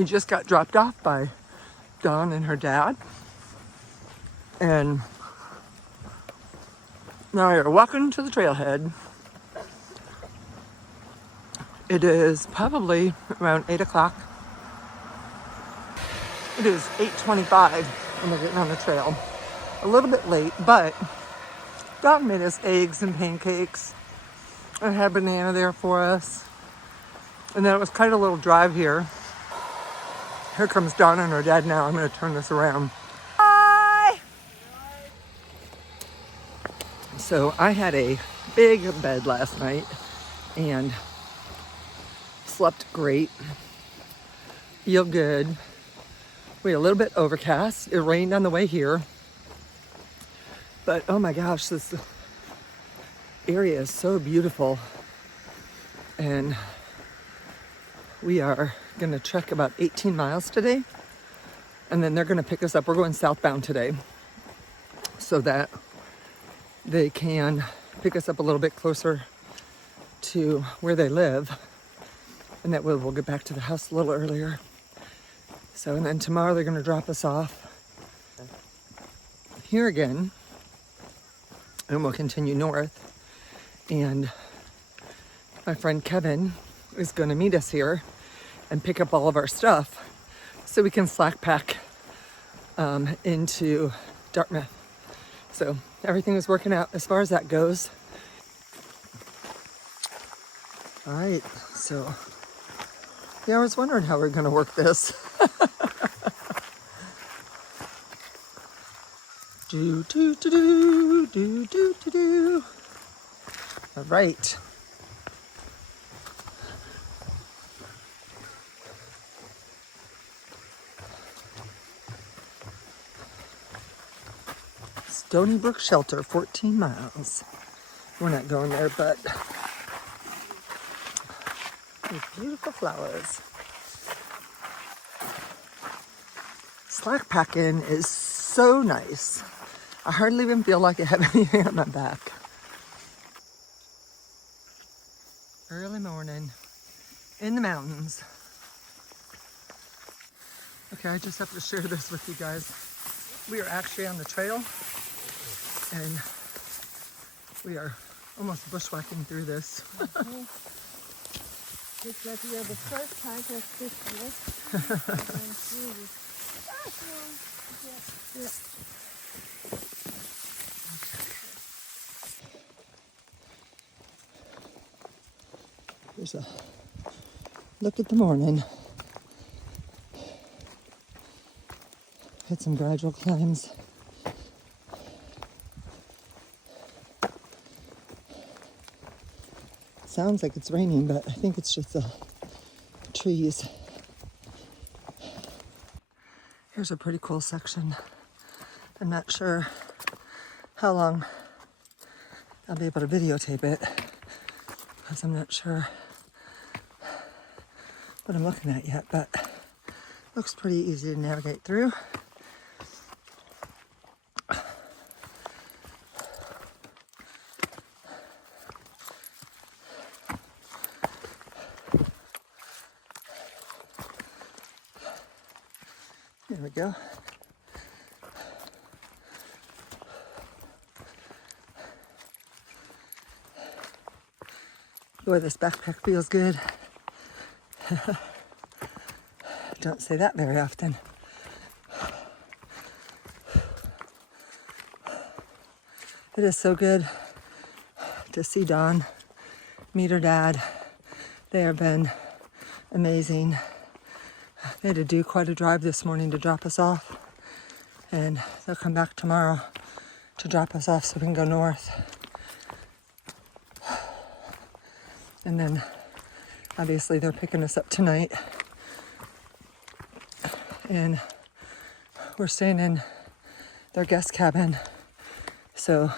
We just got dropped off by Dawn and her dad. And now we're walking to the trailhead. It is probably around 8 o'clock. It is 8:25 when we're getting on the trail. A little bit late, but Dawn made us eggs and pancakes. I had banana there for us. And then it was quite a little drive here. Here comes Dawn and her dad now. I'm going to turn this around. Hi! So I had a big bed last night and slept great. Feel good. We had a little bit overcast. It rained on the way here. But oh my gosh, this area is so beautiful. And we are going to trek about 18 miles today. And then they're going to pick us up. We're going southbound today so that they can pick us up a little bit closer to where they live. And that way we'll get back to the house a little earlier. So, and then tomorrow they're going to drop us off here again. And we'll continue north. And my friend Kevin is going to meet us here and pick up all of our stuff so we can slack pack into Dartmouth. So everything is working out as far as that goes. All right, so yeah, I was wondering how we're going to work this. do, do, do, do, do, do, do, do. All right. Stony Brook Shelter, 14 miles. We're not going there, but these beautiful flowers. Slack packing is so nice. I hardly even feel like I have anything on my back. Early morning in the mountains. Okay, I just have to share this with you guys. We are actually on the trail and we are almost bushwhacking through this. Looks like we are the first hikers this year. Here's a look at the morning. Had some gradual climbs. Sounds like it's raining, but I think it's just the trees. Here's a pretty cool section. I'm not sure how long I'll be able to videotape it because I'm not sure what I'm looking at yet, but looks pretty easy to navigate through. There we go. Boy, this backpack feels good. Don't say that very often. It is so good to see Dawn, meet her dad. They have been amazing. They had to do quite a drive this morning to drop us off. And they'll come back tomorrow to drop us off so we can go north. And then obviously they're picking us up tonight. And we're staying in their guest cabin. So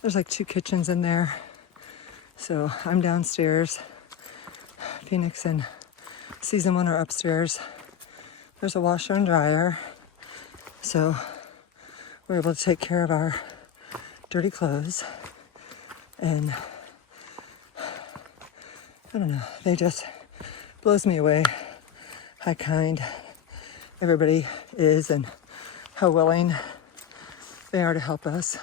there's like 2 kitchens in there. So I'm downstairs. Phoenix and Season 1 are upstairs. There's a washer and dryer. So we're able to take care of our dirty clothes. And I don't know, they just blows me away how kind everybody is and how willing they are to help us.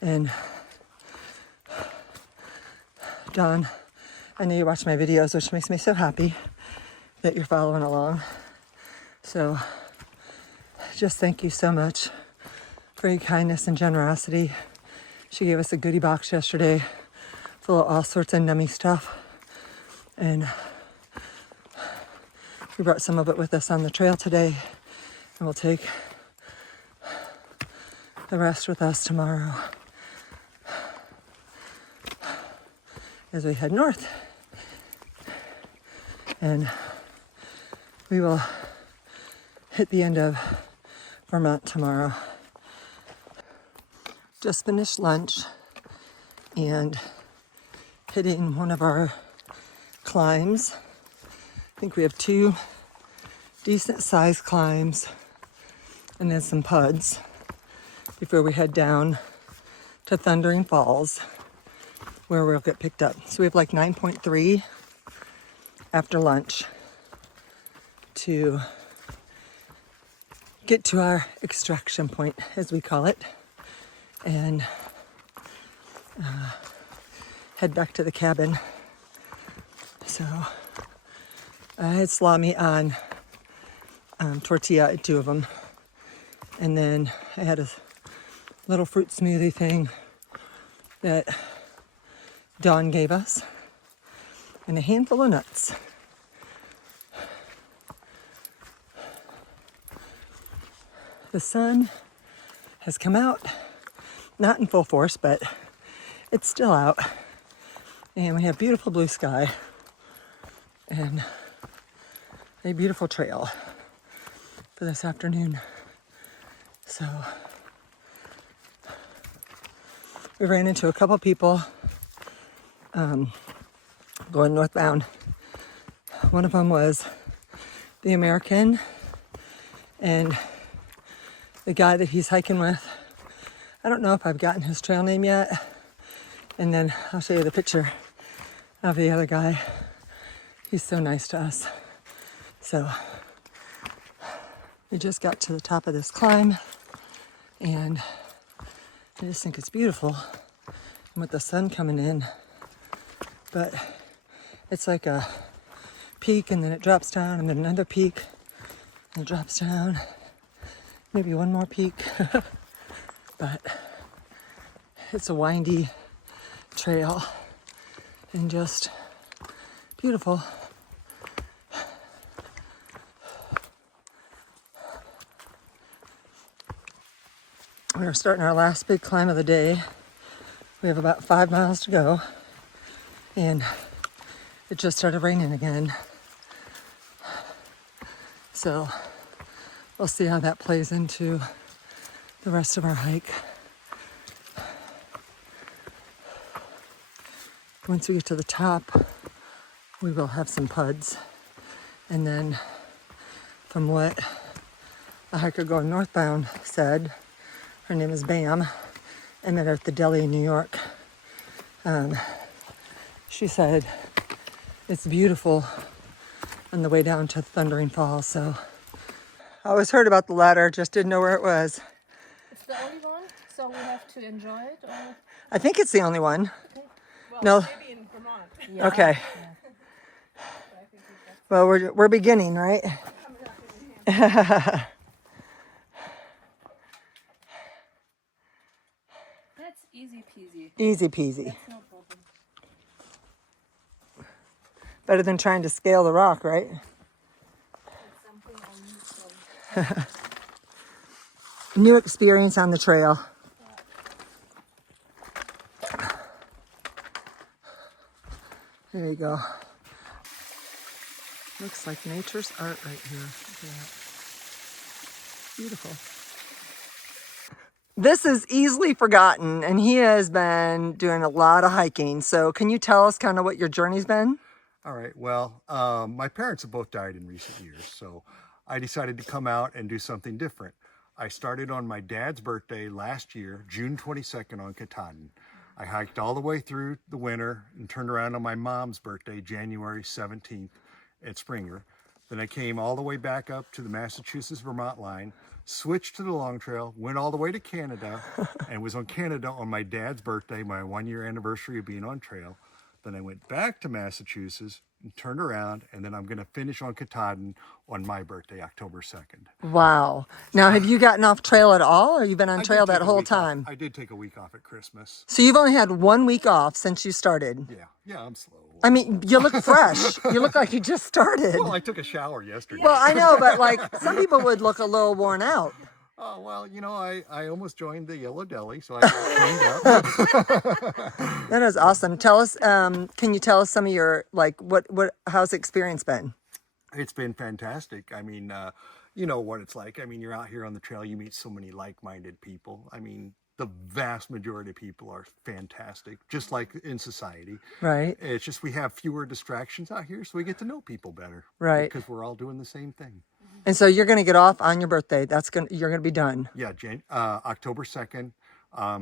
And Don, I know you watch my videos, which makes me so happy that you're following along. So just thank you so much for your kindness and generosity. She gave us a goodie box yesterday full of all sorts of nummy stuff. And we brought some of it with us on the trail today. And we'll take the rest with us tomorrow as we head north. And we will hit the end of Vermont tomorrow. Just finished lunch and hitting one of our climbs. I think we have 2 decent sized climbs and then some puds before we head down to Thundering Falls where we'll get picked up. So we have like 9.3 after lunch to get to our extraction point, as we call it, and head back to the cabin. So I had salami on tortilla, 2 of them, and then I had a little fruit smoothie thing that Dawn gave us, and a handful of nuts. The sun has come out, not in full force, but it's still out. And we have beautiful blue sky and a beautiful trail for this afternoon. So we ran into a couple people going northbound. One of them was the American, and the guy that he's hiking with, I don't know if I've gotten his trail name yet. And then I'll show you the picture of the other guy. He's so nice to us. So we just got to the top of this climb, and I just think it's beautiful. And with the sun coming in, but it's like a peak and then it drops down and then another peak and it drops down. Maybe one more peak. But it's a windy trail and just beautiful. We're starting our last big climb of the day. We have about 5 miles to go, and it just started raining again. So we'll see how that plays into the rest of our hike. Once we get to the top, we will have some puds. And then from what a hiker going northbound said, her name is Bam, I met her at the deli in New York. She said it's beautiful on the way down to Thundering Falls. So I always heard about the ladder, just didn't know where it was. It's the only one, so we have to enjoy it, or? I think it's the only one. Okay. Well, No. maybe in Vermont. Yeah. Okay. Well, we're beginning, right? That's easy peasy. Easy peasy. That's no problem. Better than trying to scale the rock, right? That's something I need from. New experience on the trail. There you go. Looks like nature's art right here. Look at that. Beautiful. This is easily forgotten, and he has been doing a lot of hiking. So can you tell us kind of what your journey's been? All right. Well, my parents have both died in recent years, so I decided to come out and do something different. I started on my dad's birthday last year, June 22nd on Katahdin. I hiked all the way through the winter and turned around on my mom's birthday, January 17th, at Springer. Then I came all the way back up to the Massachusetts-Vermont line, switched to the Long Trail, went all the way to Canada, and was on Canada on my dad's birthday, my 1-year anniversary of being on trail. Then I went back to Massachusetts and turned around, and then I'm going to finish on Katahdin on my birthday, October 2nd. Wow. Now, have you gotten off trail at all, or you've been on I trail did take that a whole week off. time? I did take a week off at Christmas. So you've only had 1 week off since you started. Yeah, I'm slow. I mean, you look fresh. You look like you just started. Well, I took a shower yesterday. Well, I know, but like some people would look a little worn out. Oh, well, you know, I almost joined the Yellow Deli, so I cleaned up. That is awesome. Tell us, can you tell us some of your, like, how's the experience been? It's been fantastic. I mean, you know what it's like. I mean, you're out here on the trail, you meet so many like-minded people. I mean, the vast majority of people are fantastic, just like in society. Right. It's just we have fewer distractions out here, so we get to know people better. Right. Because we're all doing the same thing. And so you're going to get off on your birthday. You're going to be done. Yeah, October 2nd.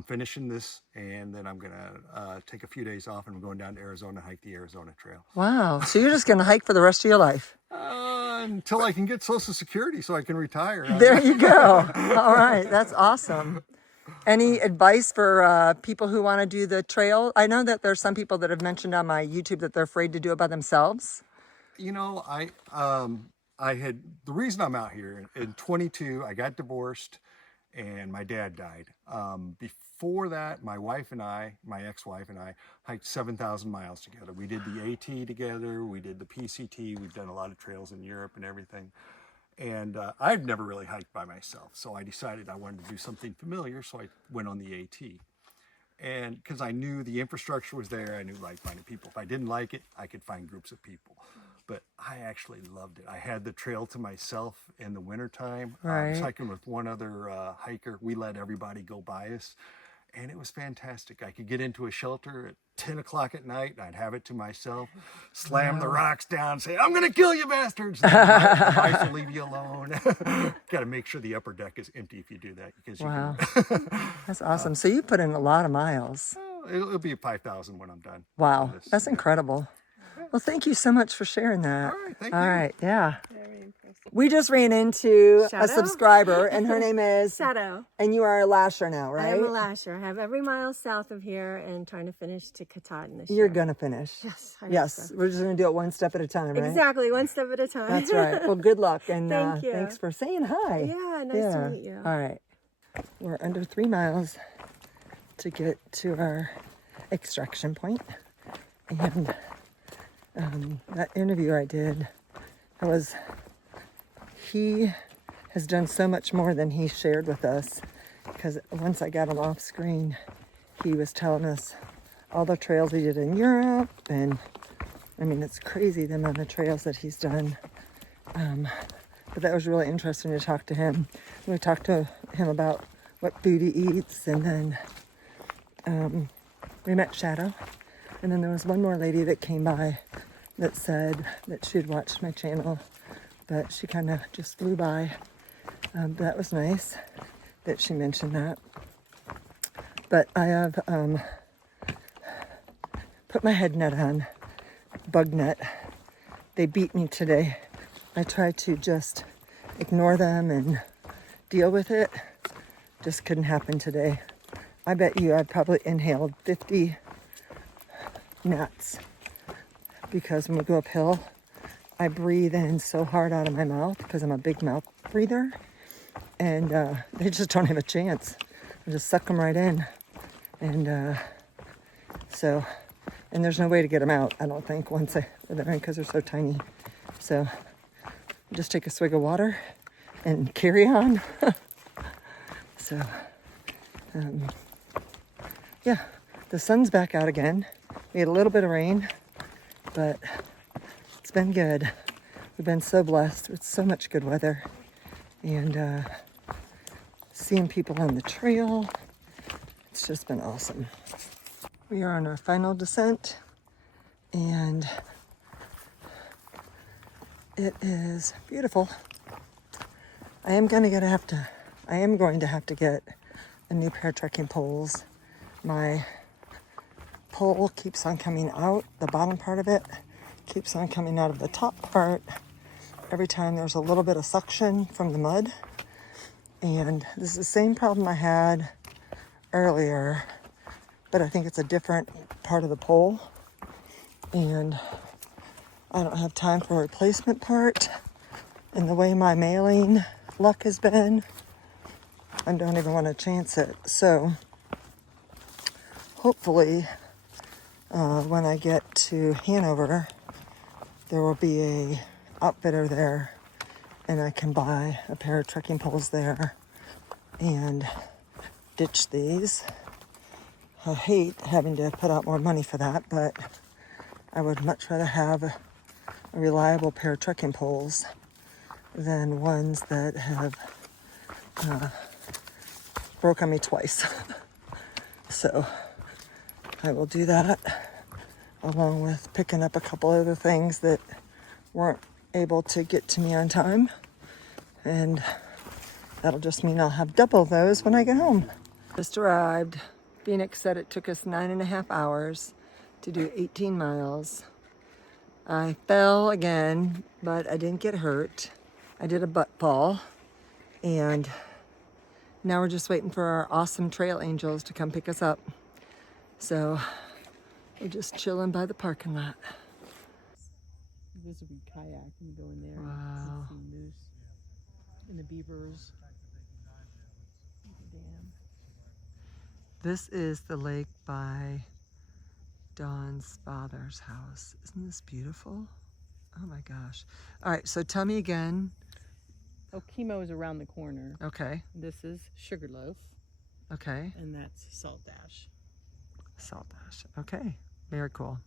Finishing this, and then I'm gonna take a few days off, and I'm going down to Arizona to hike the Arizona Trail. Wow. So you're just going to hike for the rest of your life? Until I can get Social Security so I can retire. There you go. All right. That's awesome. Any advice for people who want to do the trail? I know that there's some people that have mentioned on my YouTube that they're afraid to do it by themselves. You know, I had, the reason I'm out here, in 22, I got divorced, and my dad died. Before that, my wife and I, my ex-wife and I, hiked 7,000 miles together. We did the AT together, we did the PCT, we've done a lot of trails in Europe and everything. And I've never really hiked by myself, so I decided I wanted to do something familiar, so I went on the AT. And because I knew the infrastructure was there, I knew like-minded people. If I didn't like it, I could find groups of people. But I actually loved it. I had the trail to myself in the wintertime. I was hiking with one other hiker. We let everybody go by us. And it was fantastic. I could get into a shelter at 10 o'clock at night. And I'd have it to myself, slam the rocks down, say, "I'm going to kill you bastards." And the wife will leave you alone. Got to make sure the upper deck is empty if you do that. Because Wow. That's awesome. So you put in a lot of miles. It'll be 5,000 when I'm done. Wow. That's incredible. Well, thank you so much for sharing that. All right, thank you. All right, yeah. Very impressive. We just ran into a Shadow? subscriber, and her name is Shadow. And you are a lasher now, I right? am a lasher. I have every mile south of here and trying to finish to Katahdin this You're year. gonna finish. Yes. I hope Yes, so. we're just gonna do it one step at a time, right? Exactly, one step at a time. That's right. Well, good luck, and Thank you. thanks for saying hi. Yeah, nice to meet you. All right, we're under 3 miles to get to our extraction point, and that interview I did, he has done so much more than he shared with us, because once I got him off screen, he was telling us all the trails he did in Europe, and I mean, it's crazy the amount of trails that he's done. But that was really interesting to talk to him. We talked to him about what food he eats, and then we met Shadow. And then there was one more lady that came by that said that she had watched my channel, but she kind of just flew by. That was nice that she mentioned that. But I have put my head net on, bug net. They beat me today. I tried to just ignore them and deal with it. Just couldn't happen today. I bet you I probably inhaled 50 gnats, because when we go uphill, I breathe in so hard out of my mouth because I'm a big mouth breather, and they just don't have a chance. I just suck them right in, and and there's no way to get them out, I don't think, once they're in, because they're so tiny. So just take a swig of water and carry on. So yeah, the sun's back out again. We had a little bit of rain, but it's been good. We've been so blessed with so much good weather, and seeing people on the trail, it's just been awesome. We are on our final descent, and it is beautiful. I am going to have to get a new pair of trekking poles. My pole keeps on coming out, the bottom part of it, keeps on coming out of the top part every time there's a little bit of suction from the mud. And this is the same problem I had earlier, but I think it's a different part of the pole. And I don't have time for a replacement part. And the way my mailing luck has been, I don't even want to chance it. So hopefully when I get to Hanover, there will be a outfitter there and I can buy a pair of trekking poles there and ditch these. I hate having to put out more money for that, but I would much rather have a reliable pair of trekking poles than ones that have broke on me twice. So I will do that along with picking up a couple other things that weren't able to get to me on time. And that'll just mean I'll have double those when I get home. Just arrived. Phoenix said it took us 9.5 hours to do 18 miles. I fell again, but I didn't get hurt. I did a butt fall, and now we're just waiting for our awesome trail angels to come pick us up. So we're just chilling by the parking lot. This would be kayak and you go in there Wow. and see moose and the beavers. Dam. This is the lake by Dawn's father's house. Isn't this beautiful? Oh my gosh. All right, so tell me again. Oh, Chemo is around the corner. Okay, This is Sugarloaf, okay. and that's Salt Dash. Salt Dash. Okay, very cool.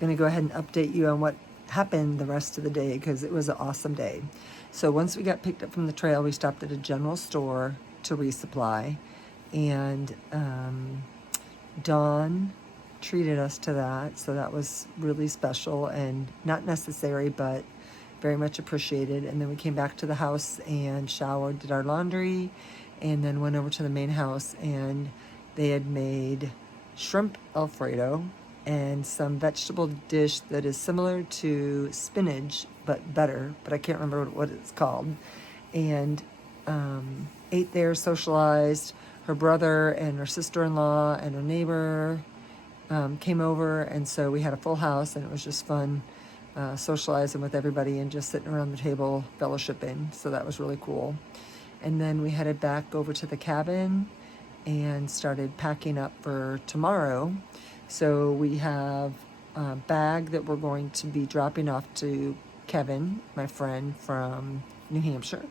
Gonna go ahead and update you on what happened the rest of the day because it was an awesome day. So once we got picked up from the trail, we stopped at a general store to resupply, and Dawn treated us to that, so that was really special and not necessary, but very much appreciated. And then we came back to the house and showered, did our laundry, and then went over to the main house, and they had made shrimp Alfredo and some vegetable dish that is similar to spinach but better, but I can't remember what it's called. And ate there, socialized. Her brother and her sister-in-law and her neighbor came over, and so we had a full house, and it was just fun socializing with everybody and just sitting around the table fellowshipping. So that was really cool. And then we headed back over to the cabin and started packing up for tomorrow. So we have a bag that we're going to be dropping off to Kevin, my friend from New Hampshire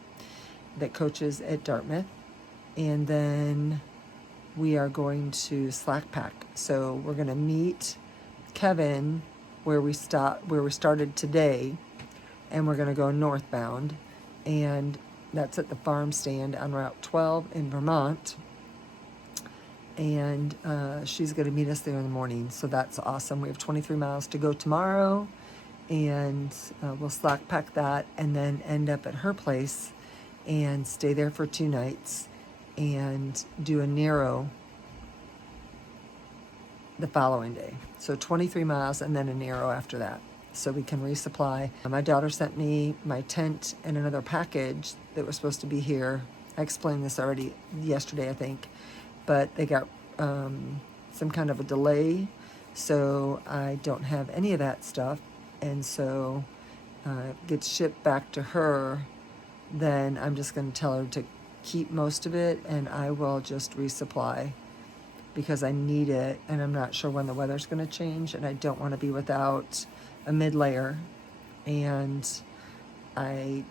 that coaches at Dartmouth. And then we are going to slack pack. So we're going to meet Kevin where we started today, and we're going to go northbound, and that's at the farm stand on Route 12 in Vermont. And she's going to meet us there in the morning, so that's awesome. We have 23 miles to go tomorrow, and we'll slack pack that and then end up at her place and stay there for 2 nights and do a Nero the following day. So 23 miles and then a Nero after that, so we can resupply. My daughter sent me my tent and another package that was supposed to be here. I explained this already yesterday, I think, but they got some kind of a delay, so I don't have any of that stuff. And so it gets shipped back to her, then I'm just going to tell her to keep most of it, and I will just resupply because I need it, and I'm not sure when the weather's going to change, and I don't want to be without a mid-layer. And I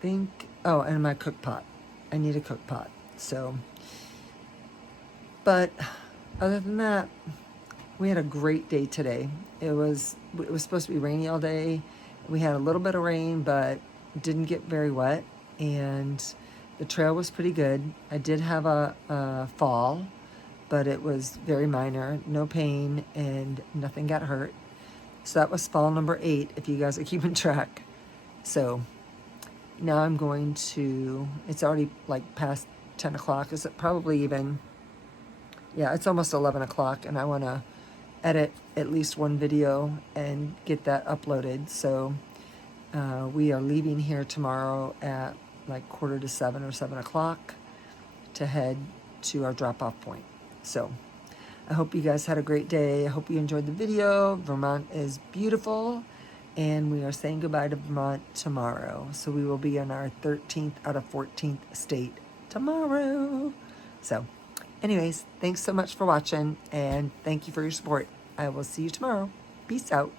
think, oh, and my cook pot. I need a cook pot. So, but other than that, we had a great day today. It was supposed to be rainy all day. We had a little bit of rain, but didn't get very wet, and the trail was pretty good. I did have a fall, but it was very minor, no pain, and nothing got hurt. So that was fall number 8, if you guys are keeping track. So now I'm going to, it's already like past 10 o'clock. Is it probably even, yeah, it's almost 11 o'clock, and I want to edit at least one video and get that uploaded. So we are leaving here tomorrow at like 6:45 or 7 o'clock to head to our drop-off point. So I hope you guys had a great day. I hope you enjoyed the video. Vermont is beautiful, and we are saying goodbye to Vermont tomorrow. So we will be in our 13th out of 14th state tomorrow. So anyways, thanks so much for watching, and thank you for your support. I will see you tomorrow. Peace out.